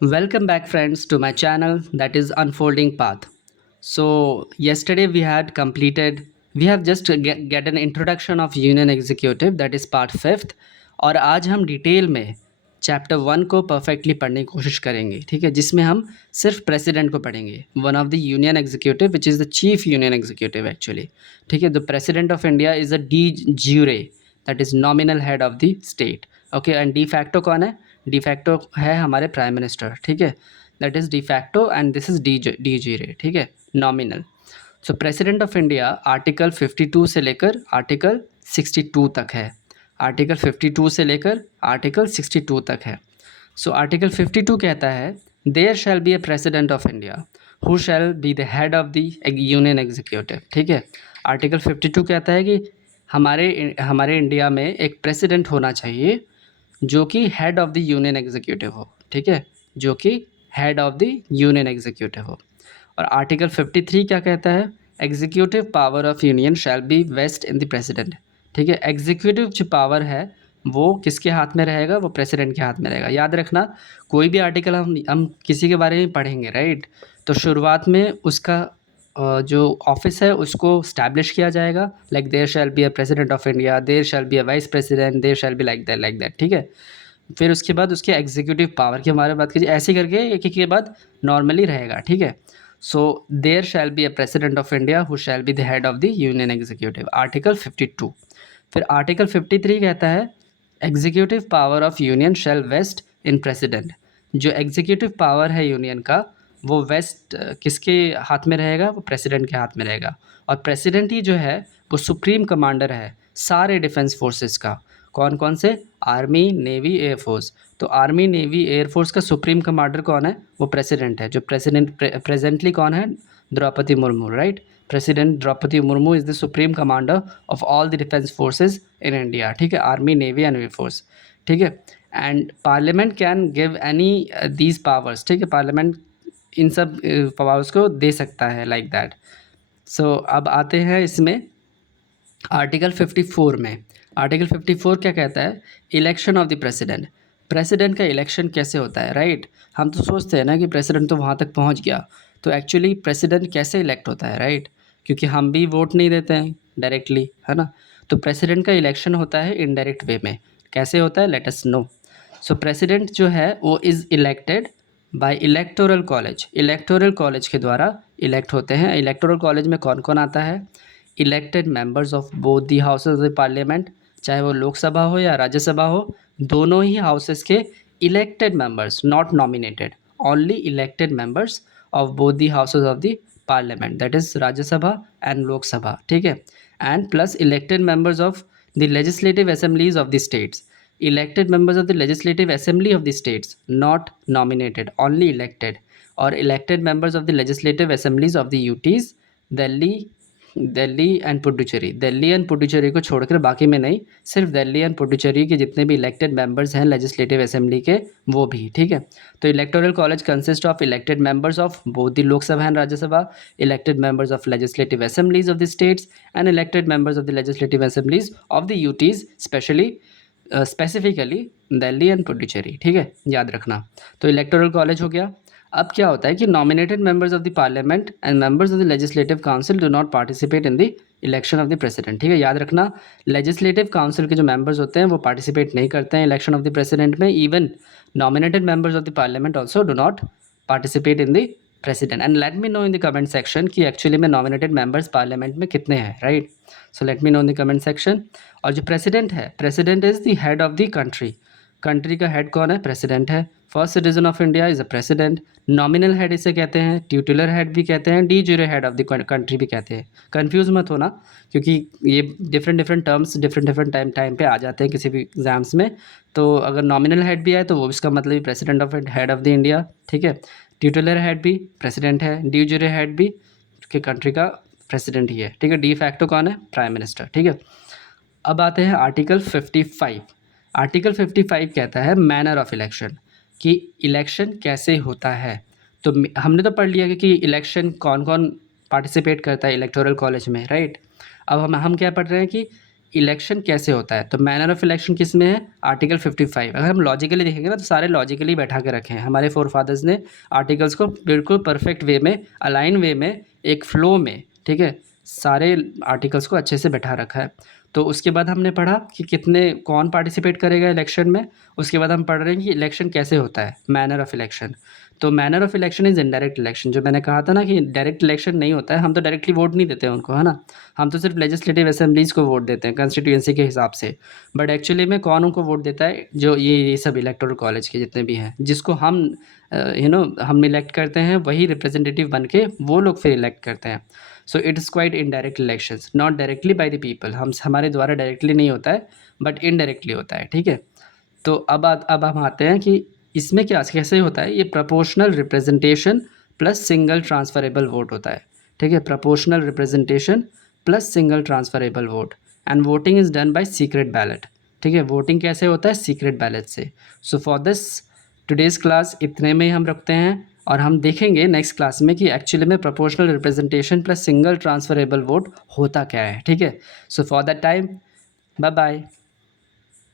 Welcome back, friends, to my channel that is Unfolding Path. So, yesterday we have just get an introduction of Union Executive, that is part fifth. और आज हम detail में chapter 1 को perfectly पढ़ने की कोशिश करेंगे, ठीक है, जिसमें हम सिर्फ प्रेसिडेंट को पढ़ेंगे, one of the union executive which is the chief union executive actually, ठीक है. The president of India is a de jure, that is nominal head of the state. Okay, and de facto कौन है? De facto है हमारे prime minister, ठीक है. That is de facto and this is D जीरे, ठीक है, nominal. So president of India article 52 से लेकर आर्टिकल 62 तक है. आर्टिकल 52 से लेकर आर्टिकल 62 तक है. सो आर्टिकल 52 कहता है there shall be a president of India who shall be the head of the union executive, ठीक है. आर्टिकल 52 कहता है कि हमारे हमारे इंडिया में एक प्रेसिडेंट होना चाहिए जो कि head of the union executive हो, ठीक है, जो कि head of the union executive हो. और आर्टिकल 53 क्या कहता है? Executive power of union shall be vest in the president, ठीक है. एग्जीक्यूटिव जो पावर है वो किसके हाथ में रहेगा? वो प्रेसिडेंट के हाथ में रहेगा. याद रखना, कोई भी आर्टिकल हम किसी के बारे में पढ़ेंगे, राइट, तो शुरुआत में उसका जो ऑफिस है उसको स्टैब्लिश किया जाएगा, like there shall be a president of India, there shall be a vice president, there shall be like that, ठीक है. फिर उसके बाद उसके एग्जीक्यूटिव पावर की हमारे बात कीजिए, ऐसे करके एक एक के बाद नॉर्मली रहेगा, ठीक है. So there shall be a president of India who shall be the head of the union executive, article 52. फिर आर्टिकल 53 कहता है executive power of union shall vest in president. जो एग्जीक्यूटिव पावर है यूनियन का वो वेस्ट किसके हाथ में रहेगा? वो प्रेसिडेंट के हाथ में रहेगा. और प्रेसिडेंट ही जो है वो सुप्रीम कमांडर है सारे डिफेंस फोर्सेस का. कौन कौन से? Army, navy, air force. तो आर्मी, नेवी, एयरफोर्स का सुप्रीम कमांडर कौन है? वो प्रेसिडेंट है. जो प्रेजेंटली कौन है? Droupadi Murmu, right. President Droupadi Murmu is the supreme commander of all the defence forces in India, ठीक है, आर्मी, नेवी एंड एयरफोर्स, ठीक है. And parliament can give any these powers, ठीक है, पार्लियामेंट इन सब पावर्स को दे सकता है, लाइक दैट. सो अब आते हैं इसमें आर्टिकल 54 में. आर्टिकल 54 क्या कहता है? Election of the president. President का इलेक्शन कैसे होता है, राइट. हम तो सोचते हैं ना कि प्रेसिडेंट तो वहाँ तक पहुँच गया, तो एक्चुअली प्रेसिडेंट कैसे इलेक्ट होता है, राइट, क्योंकि हम भी वोट नहीं देते हैं डायरेक्टली, है ना. तो प्रेसिडेंट का इलेक्शन होता है इनडायरेक्ट वे में. कैसे होता है? Let us know. सो प्रेसिडेंट जो है वो is elected by electoral college. Electoral college के द्वारा इलेक्ट होते हैं. इलेक्टोरल कॉलेज में कौन कौन आता है? Elected members of both the houses of the parliament, चाहे वो लोकसभा हो या राज्यसभा हो, दोनों ही हाउसेस के elected members, not nominated, only elected members of both the houses of the parliament, that is Rajya Sabha and Lok Sabha, ठीक है. And plus elected members of the legislative assemblies of the states. elected members of the legislative assembly of the states, not nominated, only elected. और elected members of the legislative assemblies of the UTs, Delhi, Delhi and Puducherry. Delhi and Puducherry को छोड़कर बाकी में नहीं, सिर्फ Delhi and Puducherry के जितने भी इलेक्टेड मेंबर्स हैं लेजिस्लेटिव असेंबली के, वो भी, ठीक है. तो electoral college consist of elected members of both the Lok Sabha and Rajya Sabha, elected members of legislative assemblies of the states and elected members of the legislative assemblies of the UTs, specially specifically Delhi and Puducherry, ठीक है, याद रखना. तो electoral college हो गया. अब क्या होता है कि nominated members of the parliament and members of the legislative council do not participate in the election of the president, ठीक है, याद रखना. लेजिस्लेटिव काउंसिल के जो मेंबर्स होते हैं वो पार्टिसिपेट नहीं करते हैं इलेक्शन ऑफ द प्रेसिडेंट में. Even nominated members of the parliament also do not participate in the president. And let me know in the comment section कि एक्चुअली में नॉमिनेटेड मेंबर्स पार्लियामेंट में कितने हैं, right. So let me know in the comment section. और जो president है, president is the head of the country. Country का head कौन है? प्रेसिडेंट है. First citizen of India is a president. Nominal head इसे कहते हैं, ट्यूटुलर हेड भी कहते हैं, de jure head of the country भी कहते हैं. कंफ्यूज मत होना, क्योंकि ये different different terms different time पे आ जाते हैं किसी भी एग्जाम्स में. तो अगर नॉमिनल हेड भी आए तो वो इसका मतलब ही president of head of the India, ठीक है. ट्यूटुलर हेड भी प्रेसिडेंट है, डी ज्यूरे हेड भी कि कंट्री का प्रेसिडेंट ही है, ठीक है. डी फैक्टो कौन है? प्राइम मिनिस्टर, ठीक है. अब आते हैं आर्टिकल 55. आर्टिकल 55 कहता है मैनर ऑफ इलेक्शन, कि इलेक्शन कैसे होता है. तो हमने तो पढ़ लिया कि इलेक्शन कौन कौन पार्टिसिपेट करता है इलेक्टोरल कॉलेज में, राइट. अब हम क्या पढ़ रहे हैं कि इलेक्शन कैसे होता है, तो मैनर ऑफ इलेक्शन किस में है, आर्टिकल 55। अगर हम लॉजिकली देखेंगे ना तो सारे लॉजिकली बैठा के रखे हैं हमारे फोर फादर्स ने आर्टिकल्स को बिल्कुल परफेक्ट वे में, अलाइन वे में, एक फ्लो में, ठीक है, सारे आर्टिकल्स को अच्छे से बैठा रखा है। तो उसके बाद हमने पढ़ा कि कितने कौन पार्टिसिपेट करेगा इलेक्शन में। उसके बाद हम पढ़ रहे हैं कि इलेक्शन कैसे होता है, मैनर ऑफ इलेक्शन। तो manner of election is indirect election, जो मैंने कहा था ना कि डायरेक्ट इलेक्शन नहीं होता है, हम तो डायरेक्टली वोट नहीं देते हैं उनको, है ना, हम तो सिर्फ लेजिस्लेटिव असेंबलीज़ को वोट देते हैं कंस्टिट्यूएंसी के हिसाब से। बट एक्चुअली में कौन उनको वोट देता है, जो ये सब इलेक्टोरल कॉलेज के जितने भी हैं, जिसको हम हम इलेक्ट करते हैं, वही रिप्रेजेंटेटिव बन के वो लोग फिर इलेक्ट करते हैं। So it is quite indirect elections, not directly by the people, हमारे द्वारा डायरेक्टली नहीं होता है बट इनडायरेक्टली होता है, ठीक है। तो अब हम आते हैं कि इसमें क्या कैसे होता है, ये proportional representation plus single transferable vote होता है, ठीक है, proportional representation plus single transferable vote, and voting is done by secret ballot, ठीक है। वोटिंग कैसे होता है, सीक्रेट बैलेट से। So for this today's class इतने में ही हम रखते हैं, और हम देखेंगे नेक्स्ट क्लास में कि एक्चुअली में proportional representation plus single transferable vote होता क्या है, ठीक है। So for that time, bye bye.